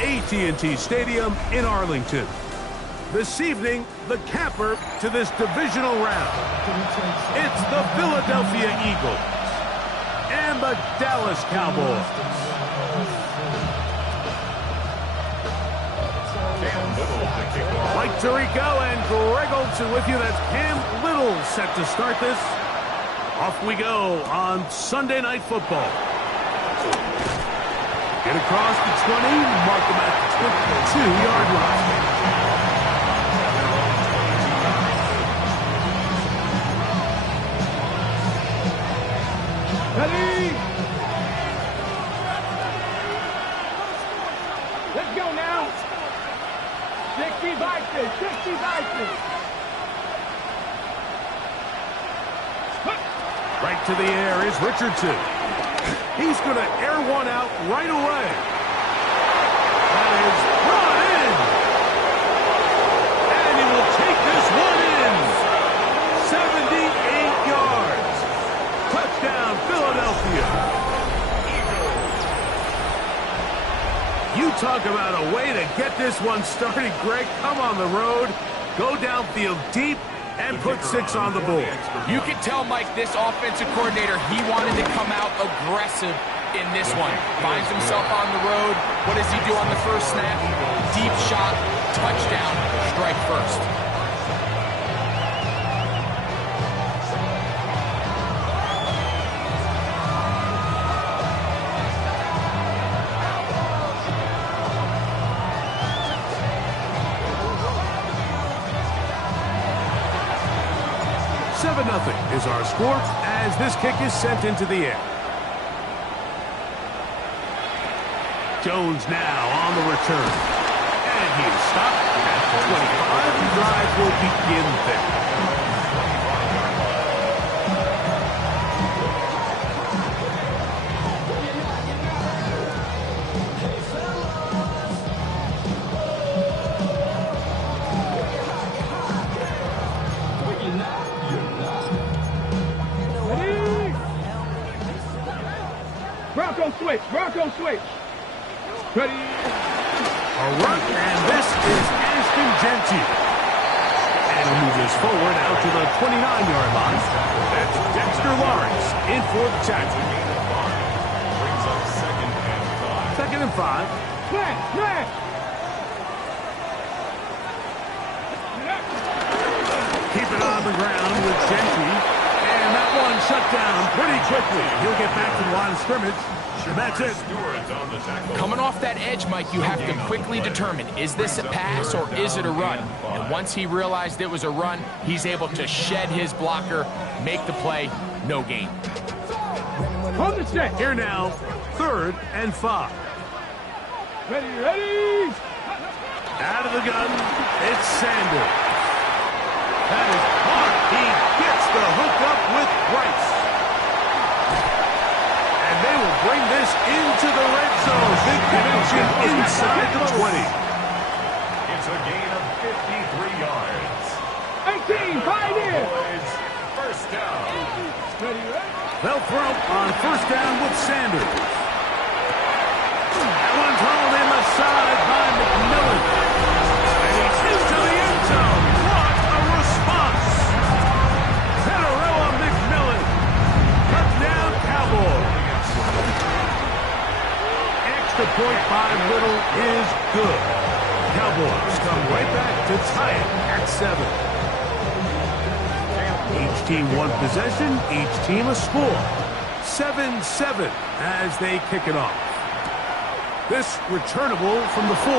AT&T Stadium in Arlington. This evening, the capper to this divisional round. It's the Philadelphia Eagles and the Dallas Cowboys. Mike Tirico and Greg Olsen with you. That's Cam Little set to start this. Off we go on Sunday Night Football. Get across the 20, mark them at the 22-yard line. Ready? Let's go now. 60 Vikings, 60 Vikings. Right to the air is Richardson. He's going to air one out right away. That is brought in. And he will take this one in. 78 yards. Touchdown, Philadelphia. You talk about a way to get this one started, Greg. Come on the road, go downfield deep, and put 6 on the board. You can tell, Mike, this offensive coordinator, he wanted to come out aggressive in this one. Finds himself on the road. What does he do on the first snap? Deep shot, touchdown, strike first. Nothing is our score as this kick is sent into the air. Jones now on the return. And he is stopped at the 25. The drive will begin there. Bronco switch. Ready. A run, and this is Ashton Genty. And he'll move this forward out to the 29-yard line. That's Dexter Lawrence in for the tackle. Brings up 2nd and 5. 2nd and 5. Plan. Keep it on the ground with Genty. And that one shut down pretty quickly. He'll get back to the line of scrimmage. And that's it. Coming off that edge, Mike, you have to quickly determine, is this a pass or is it a run? And once he realized it was a run, he's able to shed his blocker, make the play, no gain. Hold the set. Here now, 3rd and 5. Ready. Out of the gun, it's Sanders. That is hard. He gets the hook up with Bryce. And they will bring this into the red zone. Big connection inside the 20. It's a gain of 53 yards. 18, 5 in. First down. Ready. They'll throw on 1st down with Sanders. That one's hauled in the side by McMillan. And he's into the end zone. What a response. Petarella McMillan. Touchdown Cowboys. Extra point by Little is good. Cowboys come right back to tie it at 7. Each team one possession, each team a score. 7-7 as they kick it off. This returnable from the 4.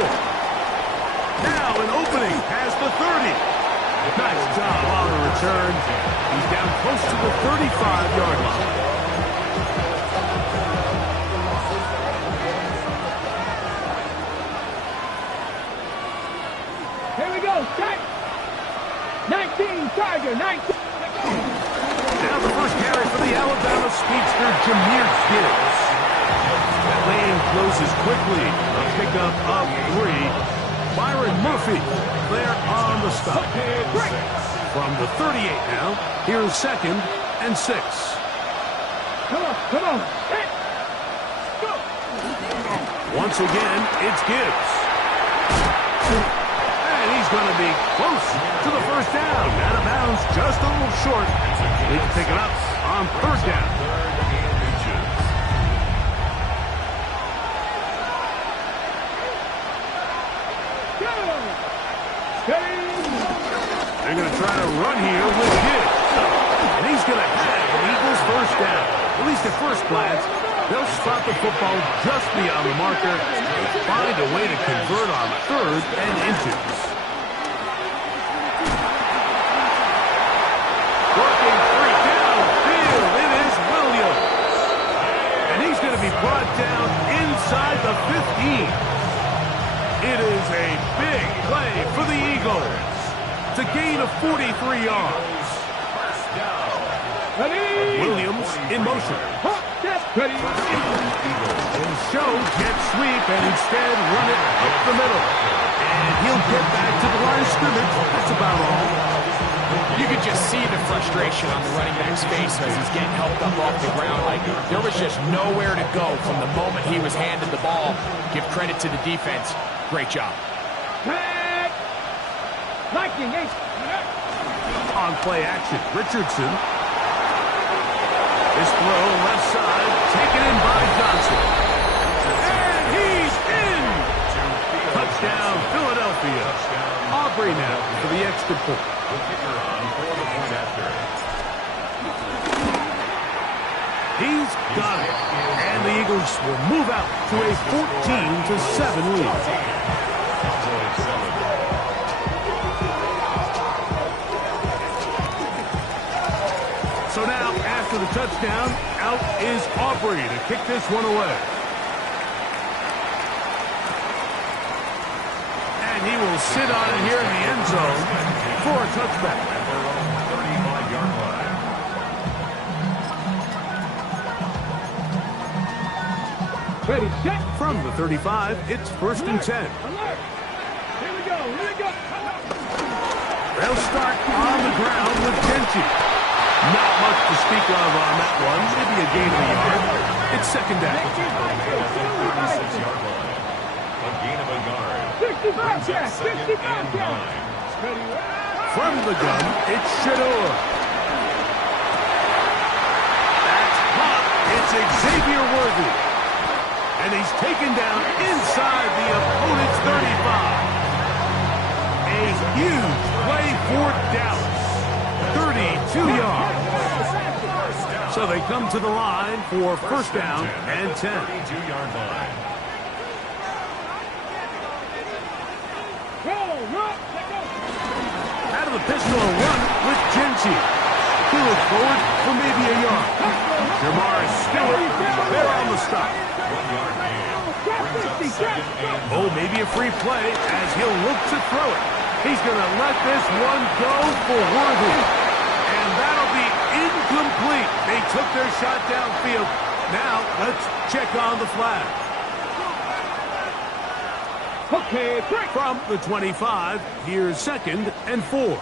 Now an opening past the 30. Nice job on the return. He's down close to the 35-yard line. Here we go. Set. 19, Tiger, 19. Now the first carry for the Alabama speedster, Jahmyr Gibbs. That lane closes quickly. A pickup of 3. Byron Murphy there on the stop. From the 38 now, here's 2nd and 6. Come on. Hey. Go. Once again, it's Gibbs. And he's going to be close to the first down. Out of bounds, just a little short. They can pick it up on third down. They're going to try to run here with Gibbs. And he's going to have the Eagles' first down. At least at first glance, they'll spot the football just beyond the marker and find a way to convert on third and inches. Working free downfield, it is Williams. And he's going to be brought down inside the 15. It is a big play for the Eagles. It's a gain of 43 yards. Williams in motion. Will show jet sweep and instead run it up the middle. And he'll get back to the line of scrimmage. That's about all. You could just see the frustration on the running back's face as he's getting helped up off the ground. Like, there was just nowhere to go from the moment he was handed the ball. Give credit to the defense. Great job. On play action, Richardson. This throw left side, taken in by Johnson. And he's in! Touchdown, Philadelphia. Aubrey now for the extra point. He's got it. And the Eagles will move out to a 14-7 lead. So now, after the touchdown, out is Aubrey to kick this one away. And he will sit on it here in the end zone for a touchback. 35-yard line. Ready, set. From the 35, it's 1st and 10. Alert. Here we go, here we go. They'll start on the ground with Genchi. Not much to speak of on that one. Maybe a gain of a yard. It's second down. 36-yard line. A gain of a yard. 65 yards, 65 yards. From the gun, it's Shador. That's hot. It's Xavier Worthy. And he's taken down inside the opponent's 35. A huge play for Dallas. 32 yards. So they come to the line for first down and 10. 32-yard line. Out of the pistol run with Genchi. He looks forward for maybe a yard. Jamar Stewart, there on the stop. 1 yard gain. Brings up second and Oh, maybe a free play as he'll look to throw it. He's going to let this one go for Worthy. And that'll be incomplete. They took their shot downfield. Now, let's check on the flag. Okay, break. From the 25, here's 2nd and 4. Ready.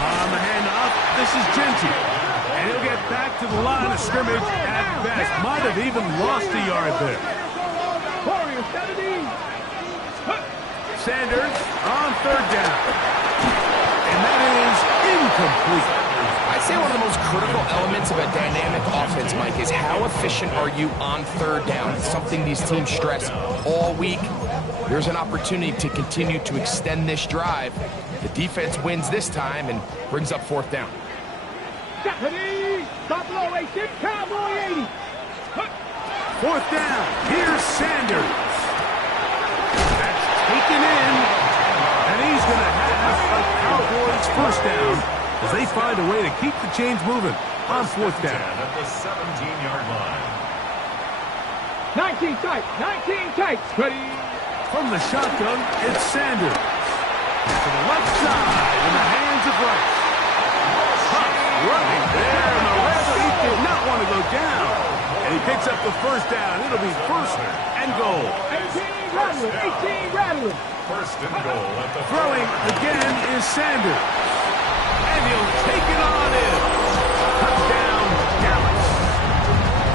On the handoff, this is Genchi. And he'll get back to the line of scrimmage at best. Might have even lost a yard there. Warriors, 70. Sanders on third down. And that is incomplete. I'd say one of the most critical elements of a dynamic offense, Mike, is how efficient are you on third down. It's something these teams stress all week. There's an opportunity to continue to extend this drive. The defense wins this time and brings up 4th down. Ready. Stop low, 18. Cowboy 80. 4th down. Here's Sanders. That's taken in. And he's going to have a Cowboys first down as they find a way to keep the chains moving on 4th down. at the 17-yard line. 19 tight. 19 tight. Ready. From the shotgun, it's Sanders. To the left side in the hands of Rice. Tough running there, and the referee did not want to go down. And he picks up the first down. It'll be 1st and goal. 18 rattling. 18 rattling. 1st and goal at the Throwing again is Sanders. And he'll take it on in. Touchdown, Dallas.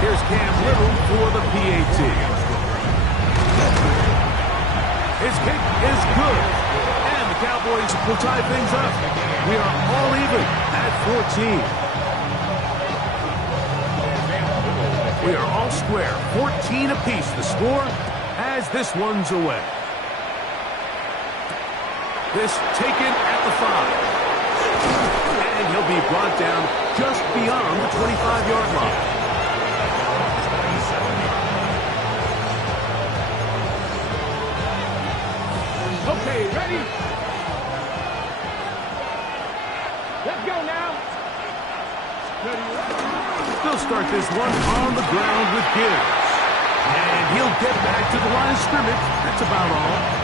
Here's Cam Little for the PAT. His kick is good. And the Cowboys will tie things up. We are all even at 14. We are all square. 14 apiece the score as this one's away. This taken at the 5. And he'll be brought down just beyond the 25-yard line. Okay, ready? Let's go now. They'll start this one on the ground with Gibbs. And he'll get back to the line of scrimmage. That's about all.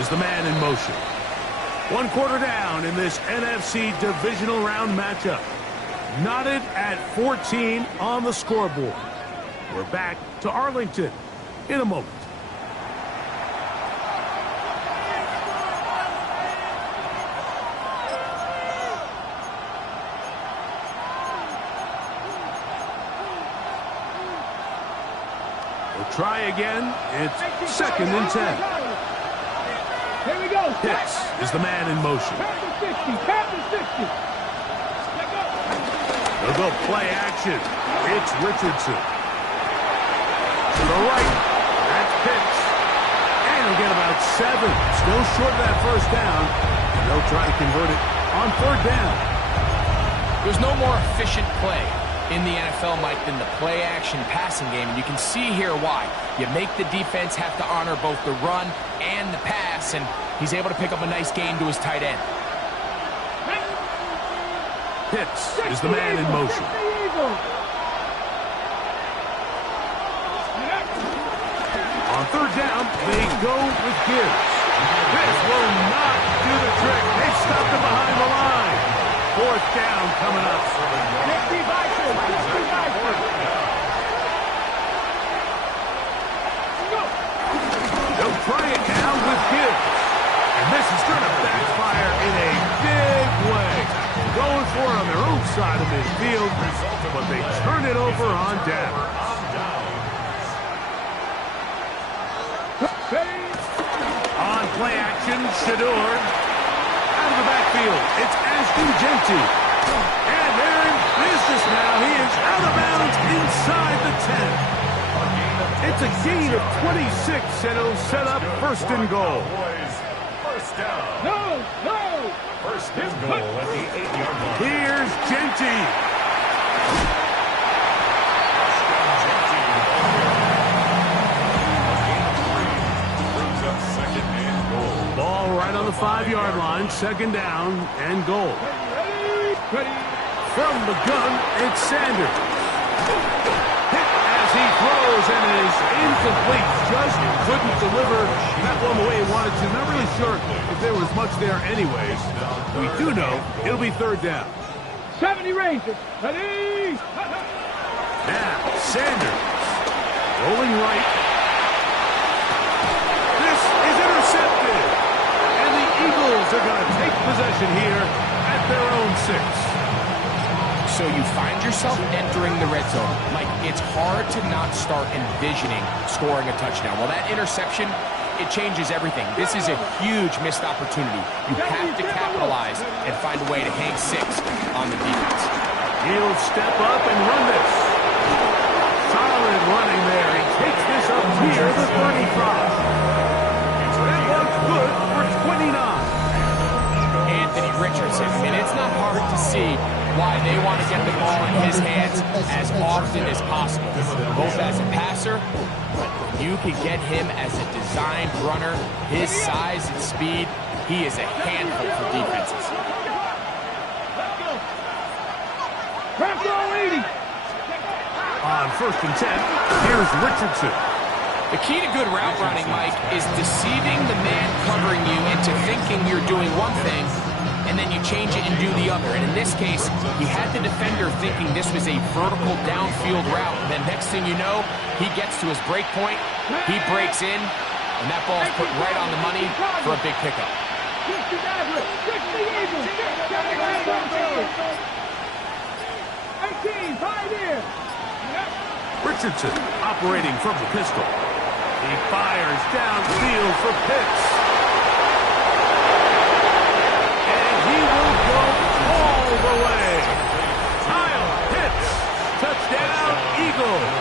Is the man in motion. 1 quarter down in this NFC divisional round matchup. Knotted at 14 on the scoreboard. We're back to Arlington in a moment. We'll try again. It's 2nd and 10. Here we go. Hicks is the man in motion. Captain 60. They'll go play action. It's Richardson. To the right. That's Hicks. And he'll get about 7. Still short of that first down. And they'll try to convert it on 3rd down. There's no more efficient play in the NFL, Mike, than the play-action passing game. And you can see here why. You make the defense have to honor both the run and the pass, and he's able to pick up a nice gain to his tight end. Hicks is the man in motion. On 3rd down, they go with Gibbs. This will not do the trick. They stopped him behind the line. 4th down coming up. They'll try it now with Gibbs. And this is going to backfire in a big way. Going for it on their own side of midfield, but they turn it over on down. On play action, Shador. Out of the backfield, it's Ashton Jeanty. And they're in business now. He is out of bounds inside the 10. It's a gain of 26, and it'll set up 1st and goal. First down. No. 1st and goal at the 8-yard line. Here's Jeanty. Brings up 2nd and goal. Ball right on the 5-yard line, 2nd down and goal. Ready. From the gun, it's Sanders. Hit as he throws and is incomplete. Just couldn't deliver that one the way he wanted to. Not really sure if there was much there anyways. We do know it'll be 3rd down. 70 Rangers. Ready. Now, Sanders rolling right. This is intercepted. And the Eagles are going to take possession here at their own 6. So you find yourself entering the red zone. Like, it's hard to not start envisioning scoring a touchdown. Well, that interception, it changes everything. This is a huge missed opportunity. You have to capitalize and find a way to hang 6 on the defense. He'll step up and run this. Solid running there. He takes this up near the 35. That one's good for 29. Anthony Richardson. I mean, it's not hard to see why they want to get the ball in his hands as often as possible, both as a passer, but you can get him as a designed runner. His size and speed, he is a handful for defenses. On 1st and 10, here's Richardson. The key to good route running, Mike, is deceiving the man covering you into thinking you're doing one thing, and then you change it and do the other. And in this case, he had the defender thinking this was a vertical downfield route. And then next thing you know, he gets to his break point, he breaks in, and that ball's put right on the money for a big pickup. 18, 5 in. Richardson operating from the pistol. He fires downfield for Pitts. And he will go all the way. Kyle Pitts. Touchdown, Eagles.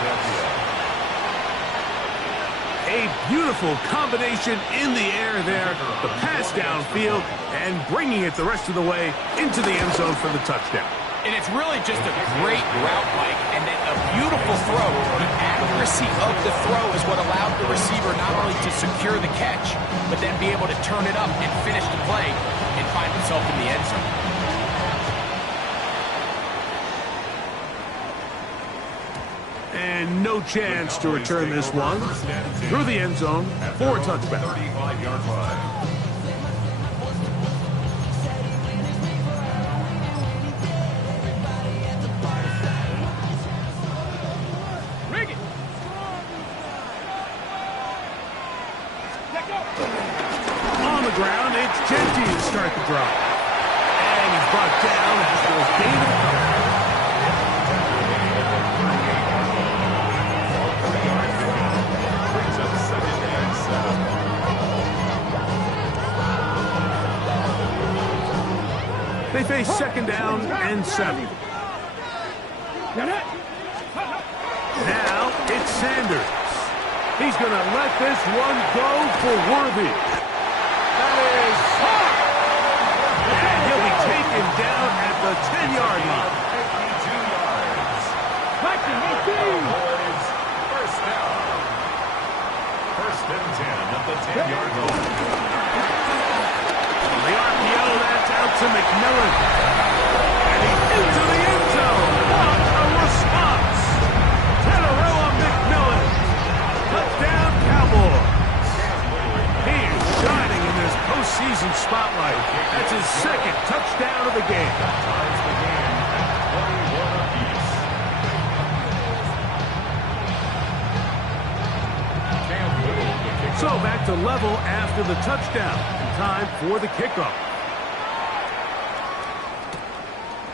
A beautiful combination in the air there. The pass downfield and bringing it the rest of the way into the end zone for the touchdown. And it's really just a great route, Mike, and then a beautiful throw. The accuracy of the throw is what allowed the receiver not only to secure the catch, but then be able to turn it up and finish the play and find himself in the end zone. And no chance to return this one. Through the end zone for a touchback. 35-yard line. On the ground, it's Genty to start the drive. And he's brought down after his gain of the cover. They face 2nd down and 7. Now it's Sanders. He's going to let this one go for Worthy. That is hard. And he'll be taken down at the 10-yard line. 52 yards. First down. 1st and 10 at the 10-yard line. The RPO, that's out to McMillan. And he's into the end zone. What a response. Tenerella McMillan. Touchdown, Cowboys. He is shining in this postseason spotlight. That's his 2nd touchdown of the game. Ties the game at 21 apiece. So back to level after the touchdown. And time for the kickoff.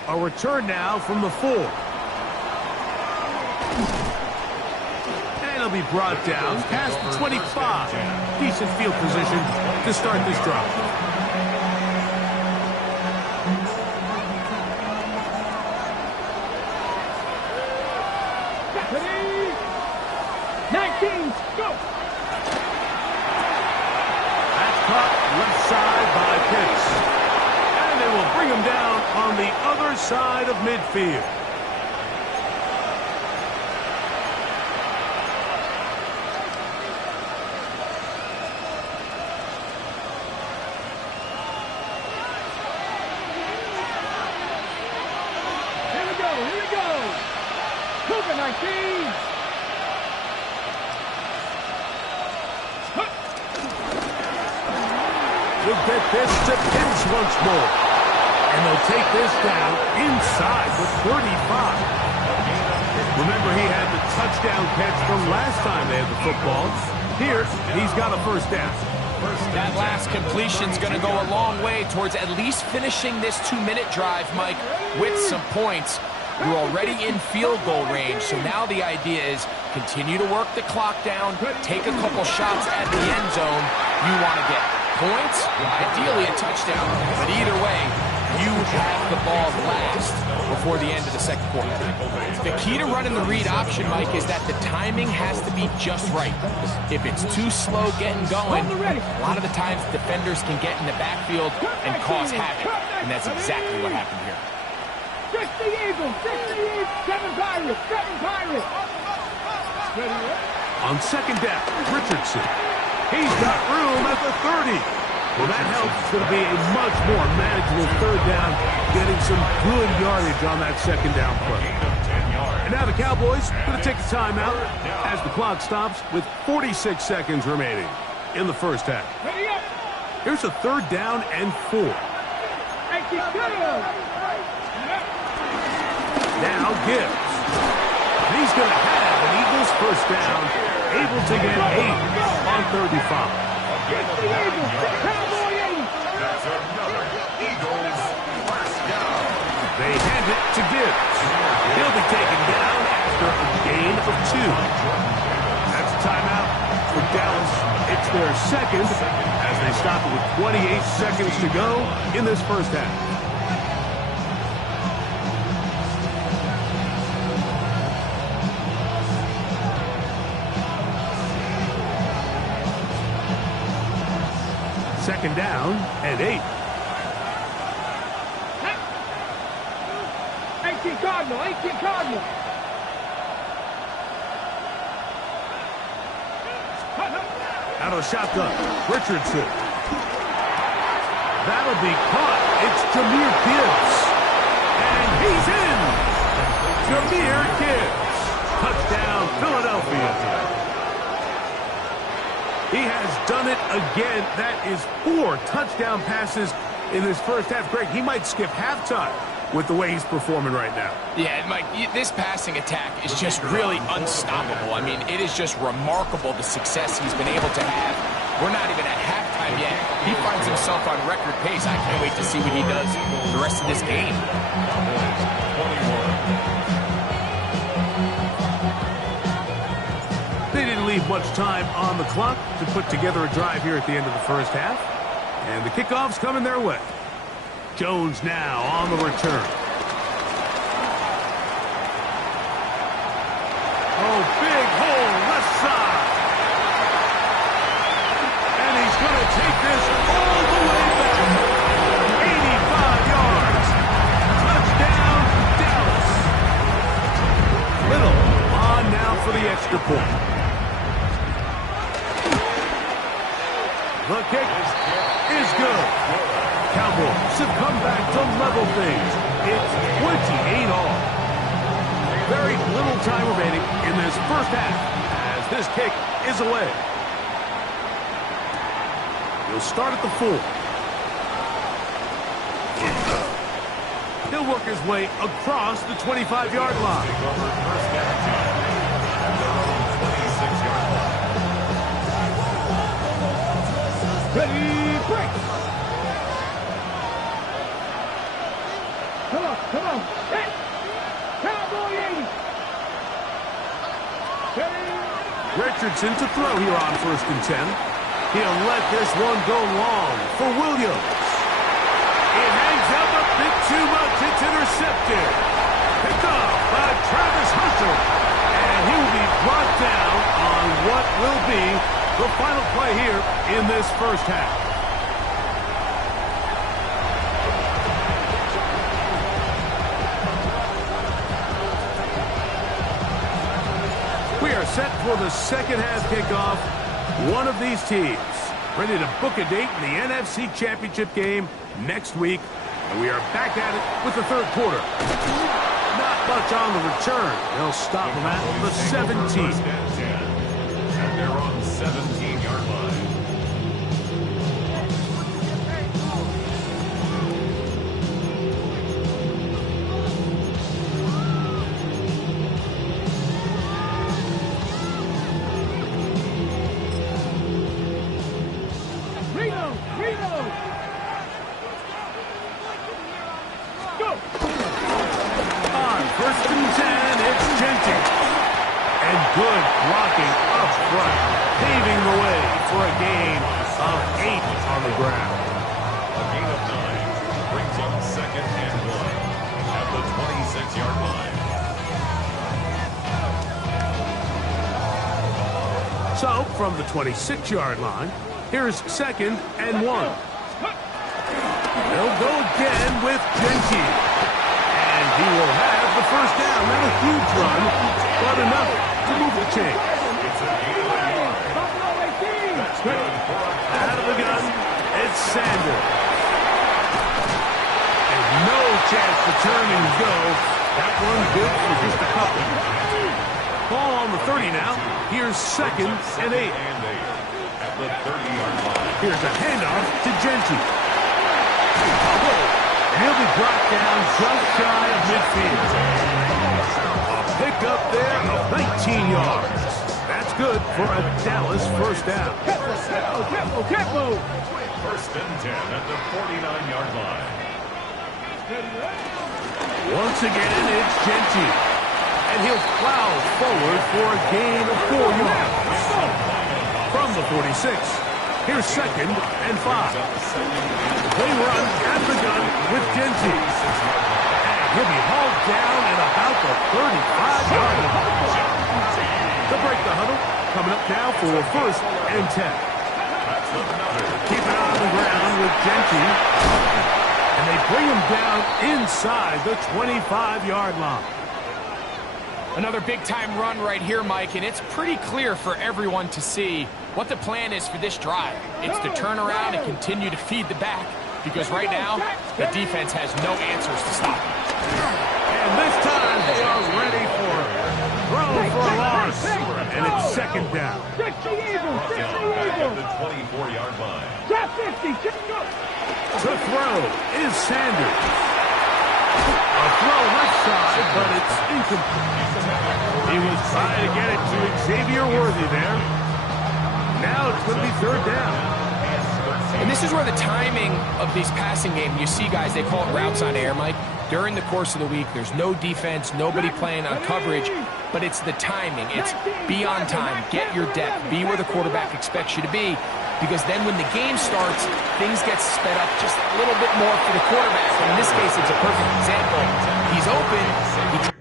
A return now from the 4. And he'll be brought down past the 25. Decent field position to start this drive. Ready? 19, go! That's caught left side by Pitts. And they will bring him down on the other side of midfield. Here we go! Cooper 19! We'll get this to Pitts once more. And they'll take this down inside the 35. Remember, he had the touchdown catch from last time they had the football. Here, he's got a 1st down. That last completion's going to go a long way towards at least finishing this 2-minute drive, Mike, with some points. You're already in field goal range, so now the idea is continue to work the clock down, take a couple shots at the end zone. You want to get points, ideally a touchdown, but either way, you have the ball last before the end of the 2nd quarter. The key to running the read option, Mike, is that the timing has to be just right. If it's too slow getting going, a lot of the times defenders can get in the backfield and cause havoc, and that's exactly what happened here. 60 Eagles, 7 Pirates, 7 Pirates. On 2nd down, Richardson. He's got room at the 30. Well, that helps. It's going to be a much more manageable 3rd down, getting some good yardage on that 2nd down play. And now the Cowboys going to take a timeout as the clock stops with 46 seconds remaining in the first half. Here's a 3rd down and 4. Now Gibbs. He's going to have an Eagles first down, able to get 8 on 35. That's another Eagles first down. They hand it to Gibbs. He'll be taken down after a gain of 2. That's a timeout for Dallas. It's their second as they stop it with 28 seconds to go in this first half. Second down and 8. 18 Cardinal, 18 Cardinal. Out of the shotgun, Richardson. That'll be caught. It's Jahmyr Gibbs. And he's in. Jahmyr Gibbs. Touchdown, Philadelphia. He has done it again. That is 4 touchdown passes in this first half. Greg, he might skip halftime with the way he's performing right now. Yeah, Mike, this passing attack is just really unstoppable. I mean, it is just remarkable the success he's been able to have. We're not even at halftime yet. He finds himself on record pace. I can't wait to see what he does the rest of this game. They didn't leave much time on the clock to put together a drive here at the end of the first half. And the kickoff's coming their way. Jones now on the return. Oh, big hole, left side. And he's going to take this all the way back. 85 yards. Touchdown, Dallas. Little on now for the extra point. The kick is good. Cowboys have come back to level things. It's 28 all. Very little time remaining in this first half as this kick is away. He'll start at the 4. He'll work his way across the 25-yard line. Ready, break. Come on. Hit. Cowboy 80. Richardson to throw here on 1st and 10. He'll let this one go long for Williams. It hangs up a bit too much. It's intercepted. Picked up by Travis Herschel. And he will be brought down on what will be the final play here in this first half. We are set for the second half kickoff. One of these teams ready to book a date in the NFC Championship game next week. And we are back at it with the third quarter. Not much on the return. They'll stop them at the 17. And they're on 17-yard line. On 1st and 10, it's Genty. And good blocking up front, paving the way for a gain of 8 on the ground. A gain of 9 brings up 2nd and 1 at the 26-yard line. So, from the 26-yard line, here's 2nd and 1. They'll go again with Genty. And he will have the first down. Not a huge run, but enough to move the chain. It's a gain of 1 yard. That's good for a Out of the gun, it's Sanders. And no chance to turn and go That one good for just a couple. Ball on the 30 now. Here's 2nd and 8. At the 30-yard line. Here's a handoff to Genty. He'll be brought down just shy of midfield. A pickup there of 19 yards. That's good for a Dallas first down. Tempo. First and 10 at the 49-yard line. Once again, it's Genty. And he'll plow forward for a gain of 4 yards. From the 46, here's 2nd and 5. They run at the gun with Genty. And he'll be hauled down at about the 35-yard line. They'll break the huddle. Coming up now for 1st and 10. Keep it on the ground with Genty. And they bring him down inside the 25-yard line. Another big-time run right here, Mike, and it's pretty clear for everyone to see what the plan is for this drive. It's to turn around and continue to feed the back, because right now, the defense has no answers to stop him. And this time, they are ready for it. Throw for a loss, and it's 2nd down. 60 Eagles. 60 At Eagles. the 24-yard line. Top 50. Go. The throw is Sanders. A throw left side, but it's incomplete. He was trying to get it to Xavier Worthy there. Now it's going to be 3rd down. And this is where the timing of these passing game, you see guys, they call it routes on air, Mike. During the course of the week, there's no defense, nobody playing on coverage, but it's the timing. It's be on time, get your depth, be where the quarterback expects you to be, because then when the game starts, things get sped up just a little bit more for the quarterback. In this case, it's a perfect example. He's open.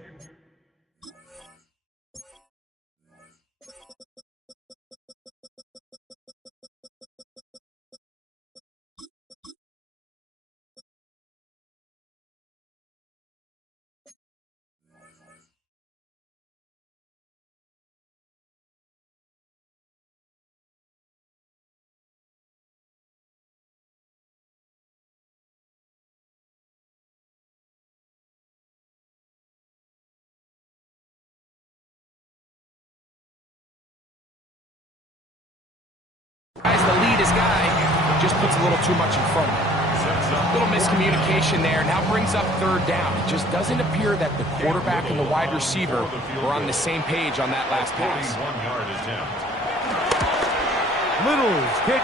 As the lead his guy, just puts a little too much in front of him. A little miscommunication there. Now brings up 3rd down. It just doesn't appear that the quarterback and the wide receiver were on the same page on that last pass. 41-yard attempt. Little's kick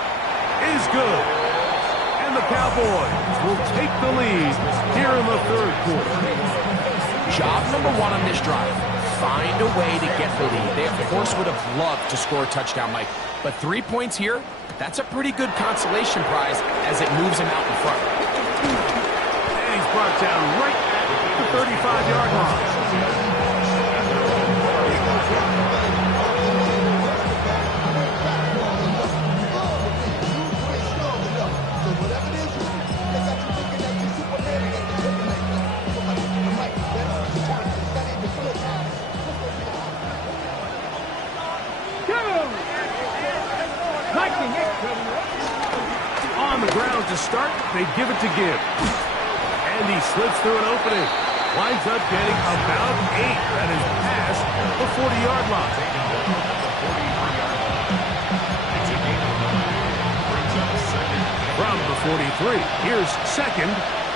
is good. And the Cowboys will take the lead here in the 3rd quarter. Job number 1 on this drive. Find a way to get the lead. They, of course, would have loved to score a touchdown, Mike. But 3 points here, that's a pretty good consolation prize as it moves him out in front. And he's brought down right at the 35-yard line. On the ground to start, they give it to Gibbs. And he slips through an opening. Winds up getting about 8 at his pass the 40-yard line. From the 43, here's 2nd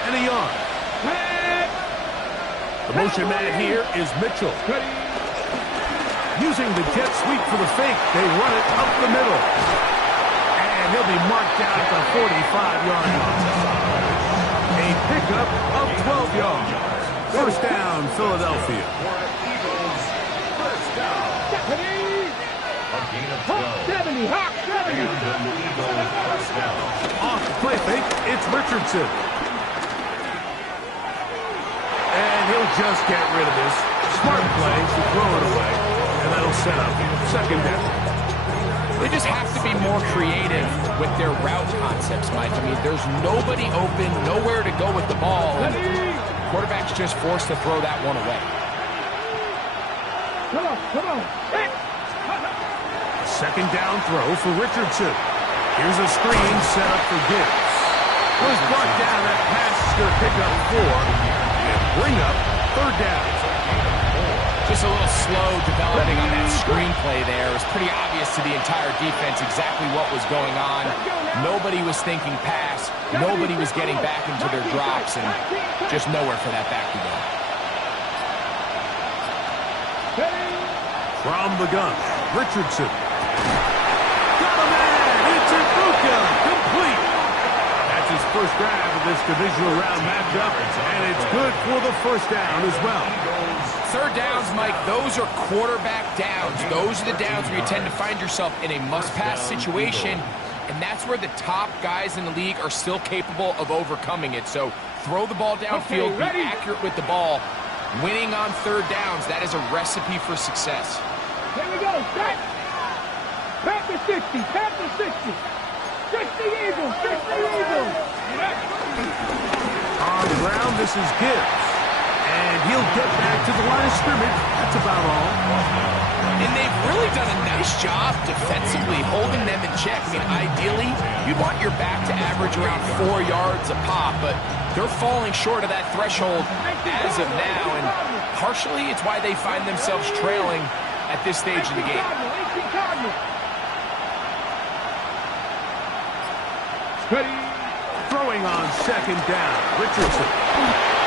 and a yard. The motion man here is Mitchell. Using the jet sweep for the fake, they run it up the middle. And he'll be marked down at the 45-yard line. A pickup of 12 yards. First down, Philadelphia. First down. A gain of 12. 70, Hawk 70. And an Eagles first down. Off the play fake, it's Richardson. And he'll just get rid of this. Smart play to throw it away. And that'll set up 2nd down. They just have to be more creative with their route concepts, Mike. I mean, there's nobody open, nowhere to go with the ball. And the quarterback's just forced to throw that one away. Come on. 2nd down throw for Richardson. Here's a screen set up for Gibbs. Was brought down. That pass is going to pick up 4 and bring up third down. Just a little slow developing on that screenplay there. It was pretty obvious to the entire defense exactly what was going on. Nobody was thinking pass. Nobody was getting back into their drops, and just nowhere for that back to go. From the gun, Richardson. Got a man! It's Ibuka! Complete! That's his first grab of this divisional round matchup, and it's good for the first down as well. Third downs, Mike, those are quarterback downs. Those are the downs where you tend to find yourself in a must-pass situation, and that's where the top guys in the league are still capable of overcoming it. So throw the ball downfield, be accurate with the ball. Winning on third downs, that is a recipe for success. Here we go, set. Pat the 60, pat the 60. 60 Eagles, 60 Eagles. On the ground, this is Gibbs. And he'll get back to the line of scrimmage. That's about all. And they've really done a nice job defensively holding them in check. I mean, ideally, you'd want your back to average around 4 yards a pop, but they're falling short of that threshold as of now, and partially it's why they find themselves trailing at this stage of the game. Throwing on second down, Richardson.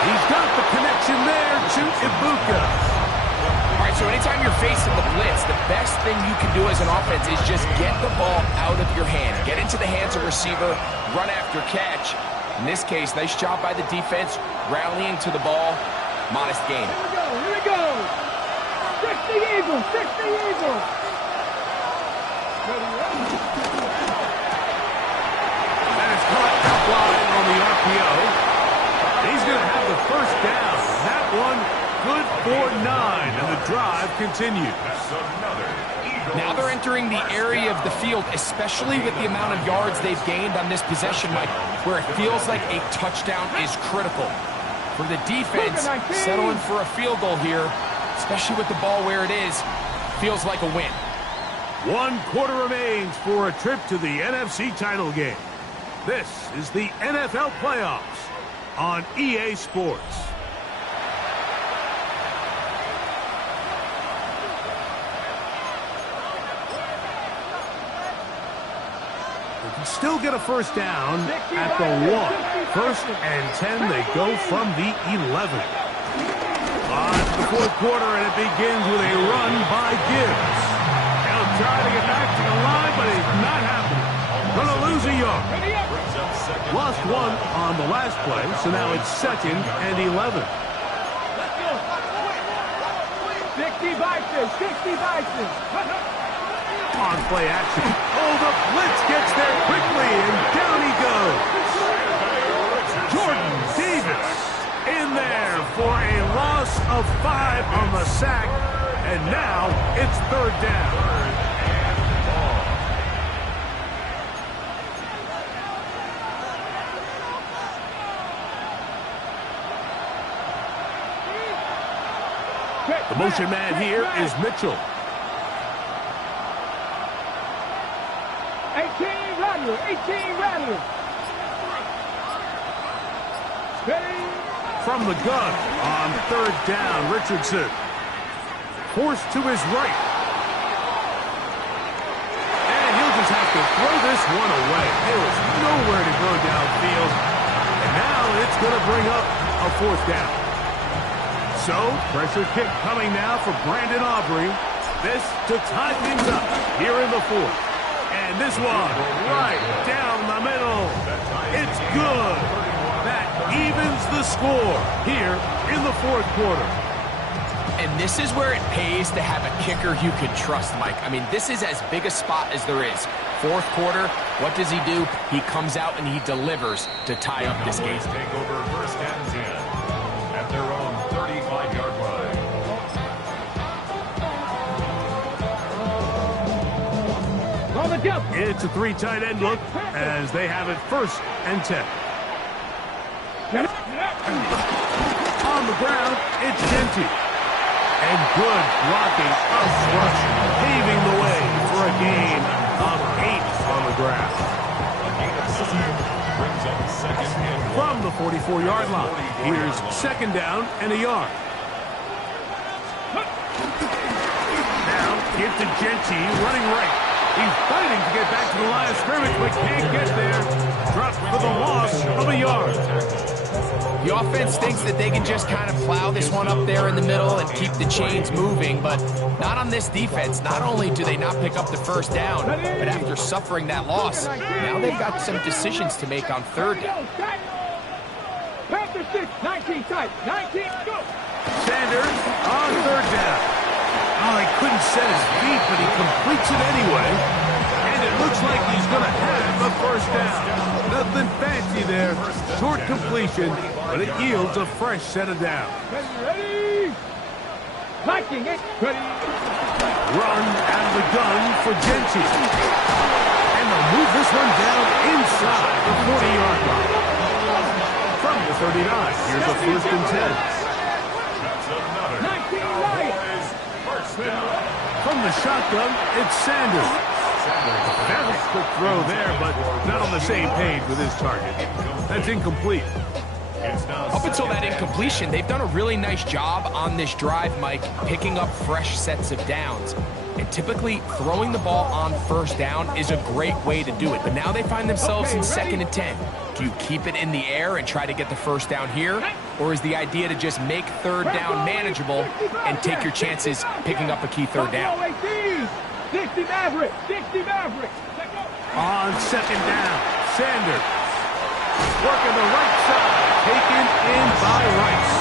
He's got the connection there to Ibuka. All right, so anytime you're facing the blitz, the best thing you can do as an offense is just get the ball out of your hand. Get into the hands of receiver, run after catch. In this case, nice job by the defense, rallying to the ball. Modest gain. Here we go. 60 Eagles, 60 Eagles. And it's caught outline on the RPO. He's going to have the first down. That one good for 9, and the drive continues. Now they're entering the area of the field, especially with the amount of yards they've gained on this possession, Mike, where it feels like a touchdown is critical. For the defense, settling for a field goal here, especially with the ball where it is, feels like a win. 1 quarter remains for a trip to the NFC title game. This is the NFL playoffs on EA Sports. They can still get a first down at the 1. First and 10, they go from the 11. On to the fourth quarter, and it begins with a run by Gibbs. He'll try to get back to the line, but it's not happening. Gonna lose a yard. Lost 1 on the last play, so now it's 2nd and 11. 60 Vikings, 60 Vikings. On play action. Oh, the blitz gets there quickly, and down he goes. Jordan Davis in there for a loss of 5 on the sack, and now it's third down. The motion man here is Mitchell. 18 Rattler, 18 Rattler. From the gun on third down, Richardson. Forced to his right. And he'll just have to throw this one away. There was nowhere to go downfield. And now it's going to bring up a fourth down. So, pressure kick coming now for Brandon Aubrey. This to tie things up here in the fourth. And this one right down the middle. It's good. That evens the score here in the fourth quarter. And this is where it pays to have a kicker you can trust, Mike. I mean, this is as big a spot as there is. Fourth quarter, what does he do? He comes out and he delivers to tie up this game. Take over first and 10 at their own 35-yard line. It's a 3 tight end look as they have it first and 10. On the ground, it's Genty. And good blocking up front, paving the way for a gain of 8 on the ground. A gain of 6 brings up second and 1. From the 44-yard line, here's second down and a yard. Give to Genty, running right. He's fighting to get back to the line of scrimmage, but can't get there. Dropped for the loss of a yard. The offense thinks that they can just kind of plow this one up there in the middle and keep the chains moving, but not on this defense. Not only do they not pick up the first down, but after suffering that loss, now they've got some decisions to make on third down. Panther 6, 19 tight, 19, go! Sanders on third down. Oh, he couldn't set his feet, but he completes it anyway. And it looks like he's going to have a first down. Nothing fancy there. Short completion, but it yields a fresh set of downs. Ready? Liking it. Ready? Run out of the gun for Genty. And they'll move this one down inside the 40-yard line. From the 39, here's a first and 10. 19 Lions. From the shotgun, it's Sanders. That was a quick throw there, but not on the same page with his target. That's incomplete. Up until that incompletion, they've done a really nice job on this drive, Mike, picking up fresh sets of downs. And typically, throwing the ball on first down is a great way to do it. But now they find themselves in 2nd and 10. Do you keep it in the air and try to get the first down here? Or is the idea to just make third down manageable and take your chances picking up a key third down? 60 Maverick, 60 Maverick. On second down, Sanders working the right side, taken in by Rice.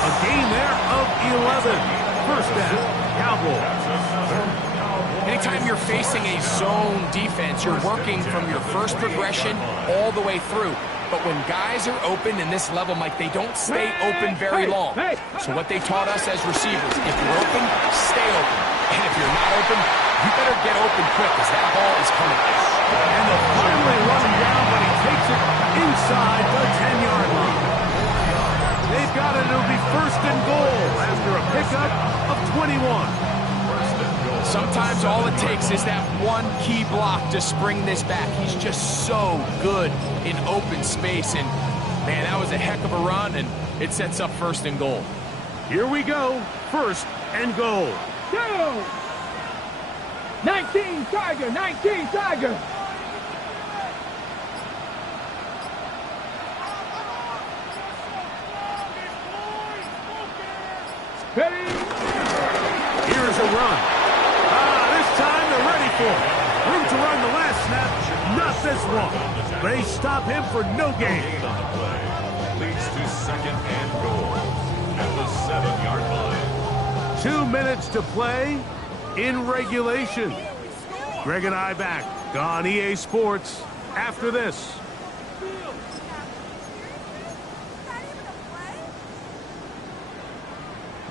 A gain there of 11. First down, Cowboys. Anytime you're facing a zone defense, you're working from your first progression all the way through. But when guys are open in this level, Mike, they don't stay open very long. So what they taught us as receivers, if you're open, stay open. And if you're not open, you better get open quick because that ball is coming out. And they'll finally run him down, but he takes it inside the 10-yard line. They've got it. It'll be first and goal after a pickup of 21. Sometimes all it takes is that one key block to spring this back. He's just so good in open space. And, man, that was a heck of a run, and it sets up first and goal. Here we go. First and goal. Go! 19 Tiger, 19 Tiger. Ready? Here's a run. This time they're ready for it. Room to run the last snap, not this one. They stop him for no gain. Leads to 2nd and goal at the 7-yard line. 2 minutes to play in regulation. Greg and I back on EA Sports after this.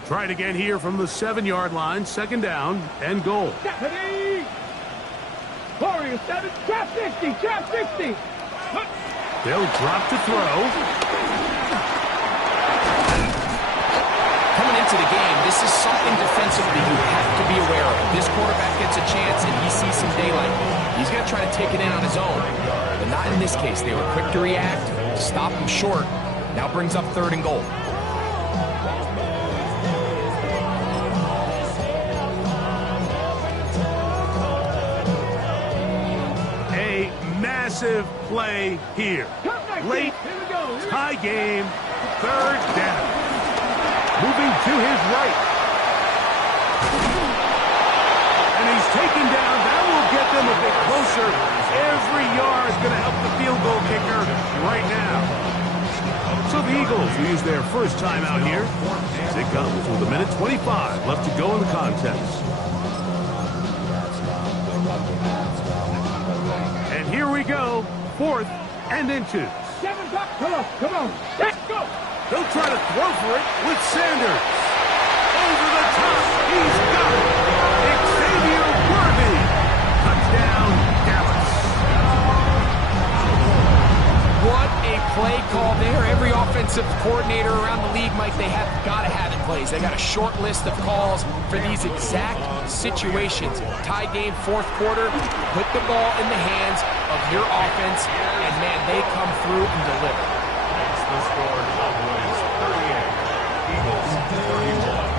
Try it again here from the 7-yard line. Second down and goal. Ready? Warriors 7, trap 60, trap 60. They'll drop to throw. Coming into the game, this is something defensively you have to be aware of. This quarterback gets a chance and he sees some daylight. He's going to try to take it in on his own. But not in this case. They were quick to react, stop him short. Now brings up 3rd and goal. Massive play here. Late, tie game, 3rd down. Moving to his right. And he's taken down. That will get them a bit closer. Every yard is going to help the field goal kicker right now. So the Eagles use their first time out here. As it comes with 1:25 left to go in the contest. And here we go, 4th and inches. 7 bucks, come on, let's go. They'll try to throw for it with Sanders. Over the top, he's got it. Xavier Worthy. Touchdown, Dallas. What a play call there. Every offensive coordinator around the league, Mike, they have got to have it plays. They got a short list of calls for these exact situations. Tie game, 4th quarter. Put the ball in the hands of your offense, and, man, they come through and deliver. That's the score. Cowboys 38, Eagles 31.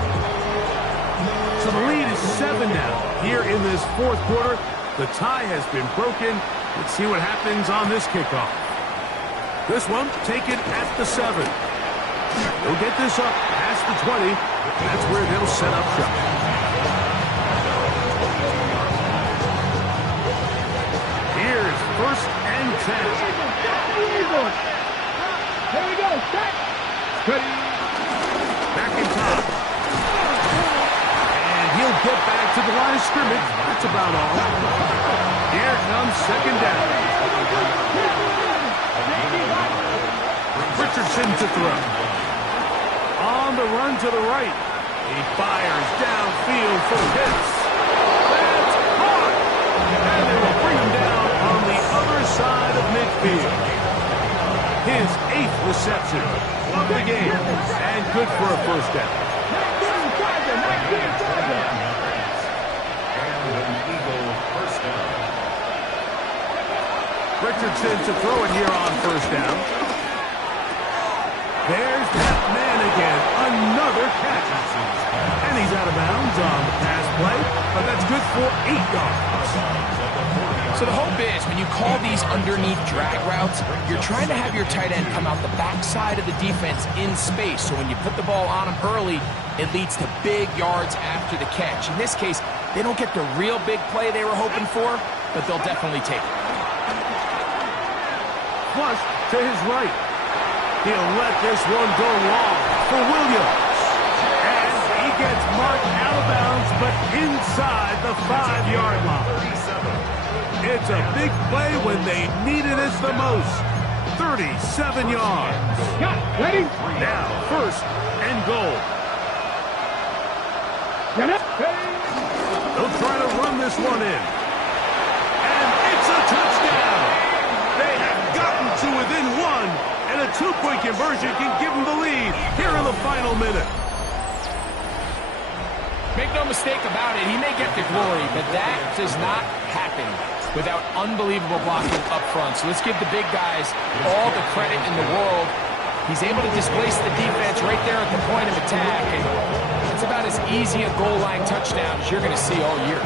So the lead is 7 now. Here in this fourth quarter, the tie has been broken. Let's see what happens on this kickoff. This one taken at the 7. They'll get this up past the 20. That's where they'll set up shop. Here's 1st and 10. Here we go. Set. Ready. Back in top. And he'll get back to the line of scrimmage. That's about all. Here comes 2nd down. Richardson to throw. On the run to the right. He fires downfield for the hits. That's caught. And they will bring him down on the other side of midfield. His 8th reception of the game. And good for a 1st down. Richardson to throw it here on 1st down. There's that man again. Another catch. And he's out of bounds on the pass play, but that's good for 8 yards. So the hope is when you call these underneath drag routes, you're trying to have your tight end come out the backside of the defense in space. So when you put the ball on him early, it leads to big yards after the catch. In this case, they don't get the real big play they were hoping for, but they'll definitely take it. Flush to his right. He'll let this one go long for Williams. And he gets marked out of bounds, but inside the 5-yard line. It's a big play when they needed it the most. 37 yards. Ready? Now, 1st and goal. They'll try to run this one in. And it's a touchdown. They have gotten to within 1. And a 2-point conversion can give them the lead here in the final minute. Make no mistake about it, he may get the glory, but that does not happen without unbelievable blocking up front. So let's give the big guys all the credit in the world. He's able to displace the defense right there at the point of attack, and it's about as easy a goal line touchdown as you're going to see all year.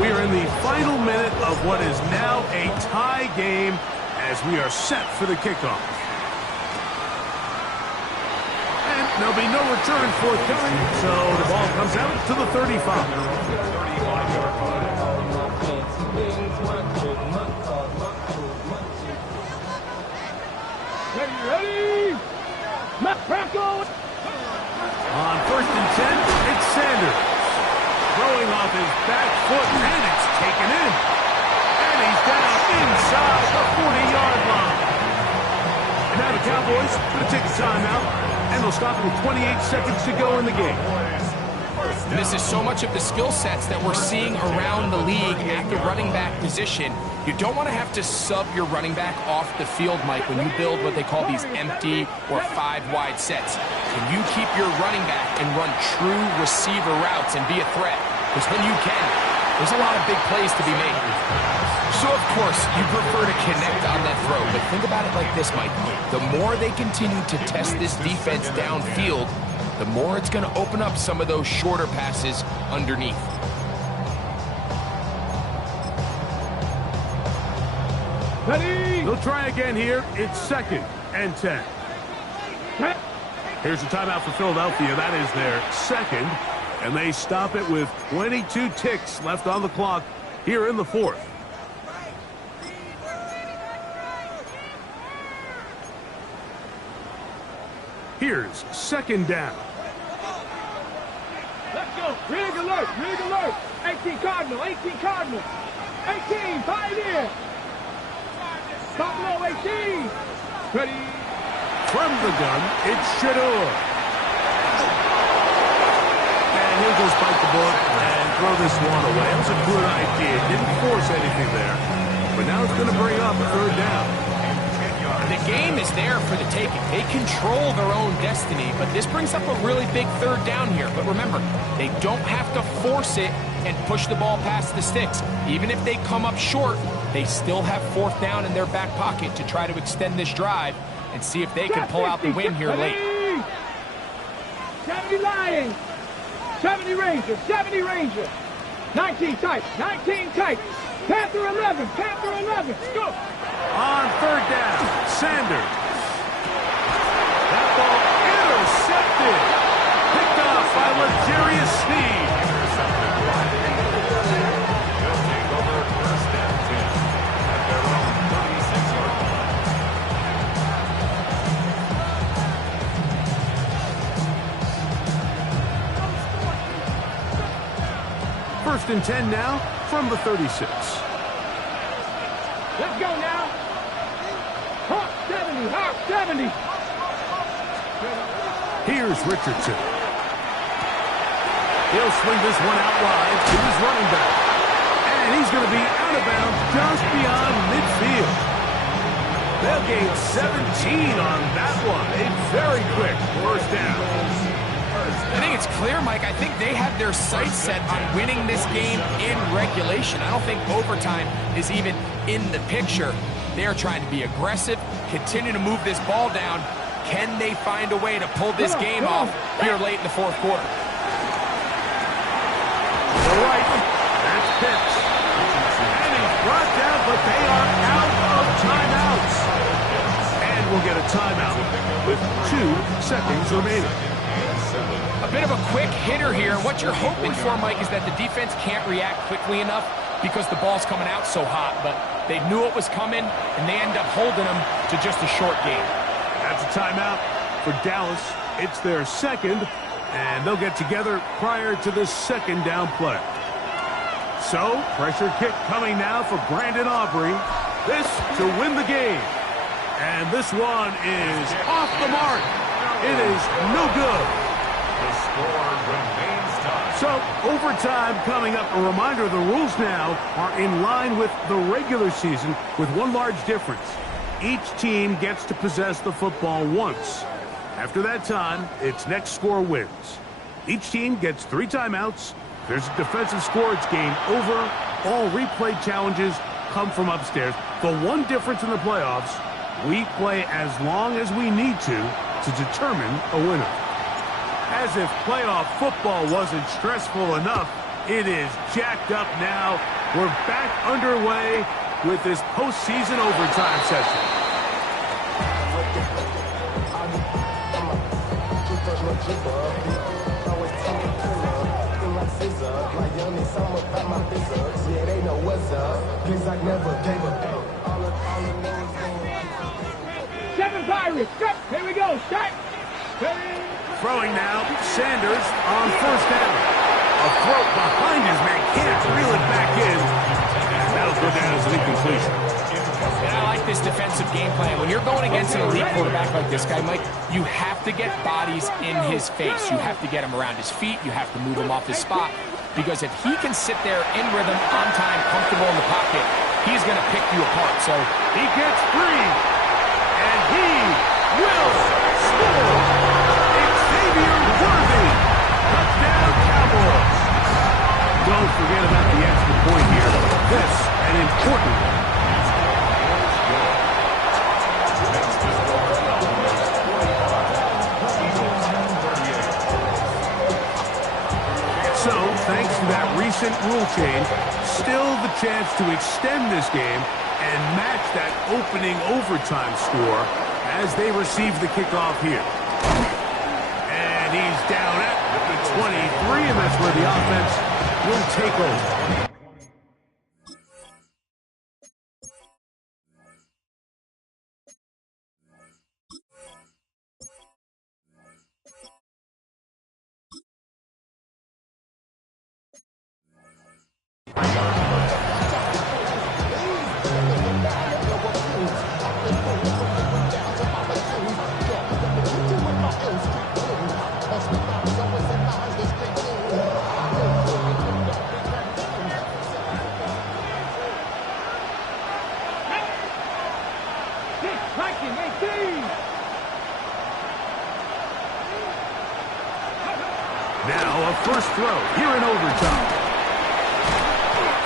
We are in the final minute of what is now a tie game as we are set for the kickoff. And there'll be no return forthcoming, so the ball comes out to the 35. Ready? On 1st and 10, it's Sanders. Throwing off his back foot, and it's taken in. And he's down inside the 40-yard line. And now the Cowboys going to take a timeout, and they'll stop it with 28 seconds to go in the game. And this is so much of the skill sets that we're seeing around the league at the running back position. You don't want to have to sub your running back off the field, Mike, when you build what they call these empty or 5-wide sets. Can you keep your running back and run true receiver routes and be a threat? Because when you can, there's a lot of big plays to be made. So, of course, you prefer to connect on that throw, but think about it like this, Mike. The more they continue to test this defense downfield, the more it's going to open up some of those shorter passes underneath. Ready? They'll try again here. It's 2nd and 10. Here's a timeout for Philadelphia. That is their 2nd. And they stop it with 22 ticks left on the clock here in the 4th. Here's 2nd down. Let's go. Rig alert. Rig alert. 18 Cardinal. 18 Cardinal. 18. 5 in. Stop low. 18. Ready. From the gun, it's Shador. And he'll just bite the bullet and throw this one away. That was a good idea. Didn't force anything there. But now it's going to bring up a 3rd down. The game is there for the taking. They control their own destiny, but this brings up a really big 3rd down here. But remember, they don't have to force it and push the ball past the sticks. Even if they come up short, they still have 4th down in their back pocket to try to extend this drive and see if they can pull out the win here late. 7 70 Lions. 70 Rangers. 70 Rangers. 19 tight. 19 tight. Panther 11. Panther 11. Go. On third down, Sanders. That ball intercepted. Picked off by Legarius Sneed. They'll take over first and 10 at their own 36-yard line. First and 10 now from the 36. Let's go now. Hawk 70. Hawk 70. Here's Richardson. He'll swing this one out wide to his running back. And he's going to be out of bounds just beyond midfield. They'll gain 17 on that one. A very quick first down. I think it's clear, Mike. I think they have their sights set on winning this game in regulation. I don't think overtime is even in the picture. They're trying to be aggressive, continue to move this ball down. Can they find a way to pull this game off here late in the fourth quarter? To the right, that's Pitts. And he's brought down, but they are out of timeouts. And we'll get a timeout with 2 seconds remaining. A bit of a quick hitter here. What you're hoping for, Mike, is that the defense can't react quickly enough because the ball's coming out so hot. But they knew it was coming, and they end up holding them to just a short game. That's a timeout for Dallas. It's their second, and they'll get together prior to the second down play. So, pressure kick coming now for Brandon Aubrey. This to win the game. And this one is off the mark. It is no good. The score remains tied. So, overtime coming up. A reminder, the rules now are in line with the regular season with one large difference. Each team gets to possess the football once. After that time, its next score wins. Each team gets 3 timeouts. There's a defensive score. It's game over. All replay challenges come from upstairs. The one difference in the playoffs, we play as long as we need to determine a winner. As if playoff football wasn't stressful enough, it is jacked up now. We're back underway with this postseason overtime session. Seven Pirates. Step. Here we go. Start. Throwing now, Sanders on first down. A throw behind his man, can't reel it back in. And that'll go down as an incompletion. And I like this defensive game plan. When you're going against an elite quarterback like this guy, Mike, you have to get bodies in his face. You have to get him around his feet. You have to move him off his spot. Because if he can sit there in rhythm, on time, comfortable in the pocket, he's going to pick you apart. So he gets free, and he will score. Touchdown, Cowboys. Don't forget about the extra point here. This, an important one. So, thanks to that recent rule change, still the chance to extend this game and match that opening overtime score as they receive the kickoff here. And he's down at the 23, and that's where the offense will take over. Now a first throw here in overtime.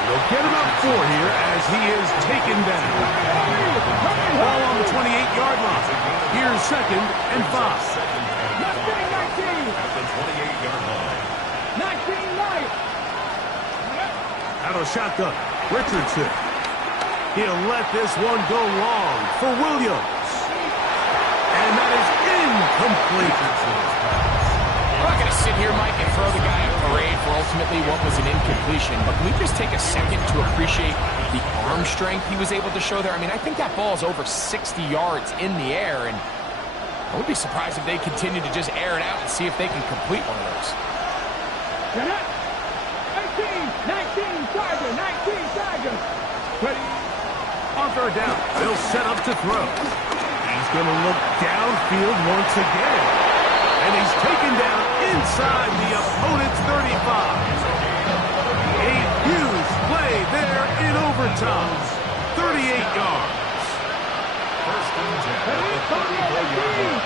They'll get him up 4 here as he is taken down. Ball on the 28-yard line. Here's 2nd and 5. At the 28 Out of the shotgun, Richardson. He'll let this one go long for Williams. And that is incomplete. I'm not going to sit here, Mike, and throw the guy a parade for ultimately what was an incompletion, but can we just take a second to appreciate the arm strength he was able to show there? I mean, I think that ball is over 60 yards in the air, and I would be surprised if they continue to just air it out and see if they can complete one of those. 18, 19, Tiger, 19, Tiger. Ready? On third down, they'll set up to throw. He's going to look downfield once again. And he's taken down inside the opponent's 35. A huge play there in overtime. 38 yards. First and 10 at the 34-yard line.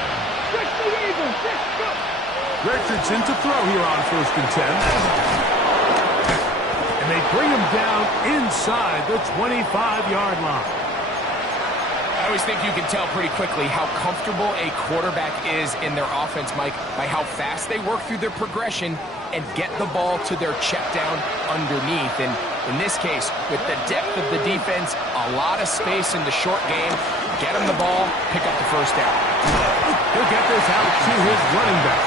Richardson to throw here on first and 10. And they bring him down inside the 25-yard line. I always think you can tell pretty quickly how comfortable a quarterback is in their offense, Mike, by how fast they work through their progression and get the ball to their check down underneath. And in this case, with the depth of the defense, a lot of space in the short game, get him the ball, pick up the first down. He'll get this out to his running back.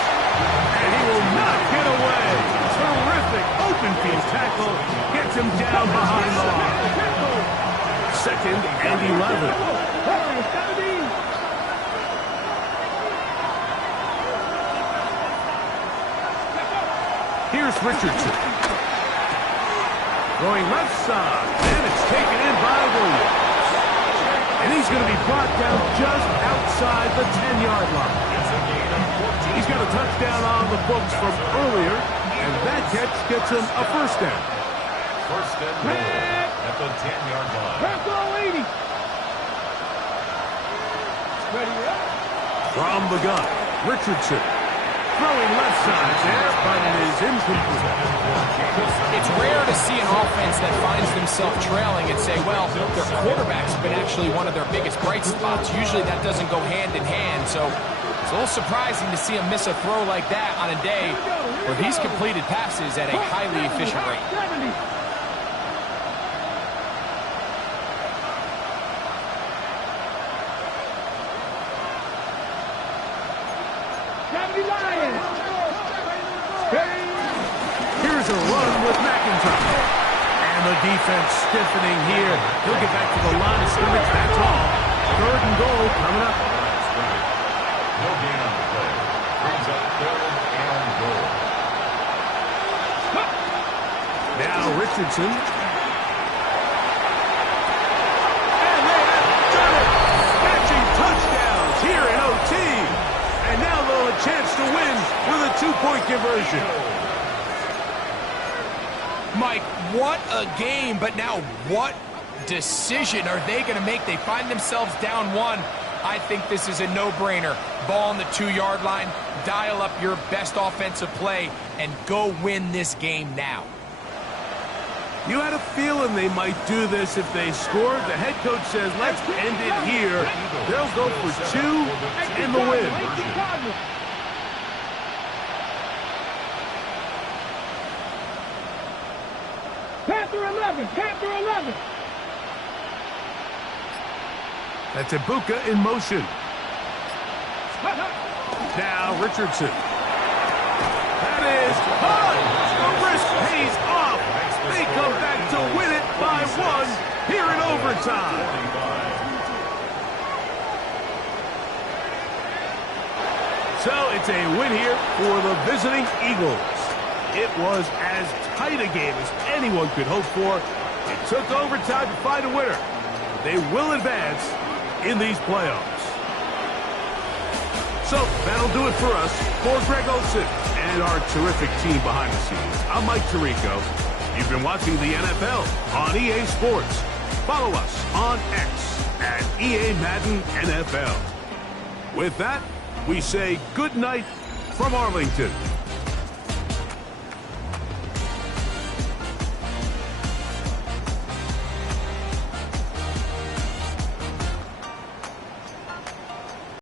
And he will not get away. Terrific open field tackle. Gets him down behind the line. Second and 11. Here's Richardson. Going left side, and it's taken in by Williams. And he's going to be brought down just outside the 10-yard line. He's got a touchdown on the books from earlier, and that catch gets him a first down. First and goal at the 10-yard line. From the gun, Richardson. Throwing left side there, but it is incomplete. It's rare to see an offense that finds themselves trailing and say, well, their quarterback's been actually one of their biggest bright spots. Usually that doesn't go hand in hand, so it's a little surprising to see him miss a throw like that on a day where he's completed passes at a highly efficient rate. Here's a run with McIntyre. And the defense stiffening here. He'll get back to the line of scrimmage. That's all. Third and goal coming up. No gain on the play. Brings up third and goal. Now Richardson. And they have done it. Matching touchdowns here in OT. And now they'll have a chance to win with a two-point conversion. Mike, what a game, but now what decision are they going to make? They find themselves down one. I think this is a no-brainer. Ball on the 2-yard line, dial up your best offensive play, and go win this game now. You had a feeling they might do this if they scored. The head coach says, let's end it here. They'll go for two and the win. Panther 11, Panther 11. That's Ibuka in motion. Now Richardson. That is high. The risk pays off. They come back to win it by one here in overtime. So it's a win here for the visiting Eagles. It was as tight a game as anyone could hope for. It took overtime to find a winner. They will advance in these playoffs. So that'll do it for us. For Greg Olsen and our terrific team behind the scenes, I'm Mike Tirico. You've been watching the NFL on EA Sports. Follow us on X at EA Madden NFL. With that, we say good night from Arlington.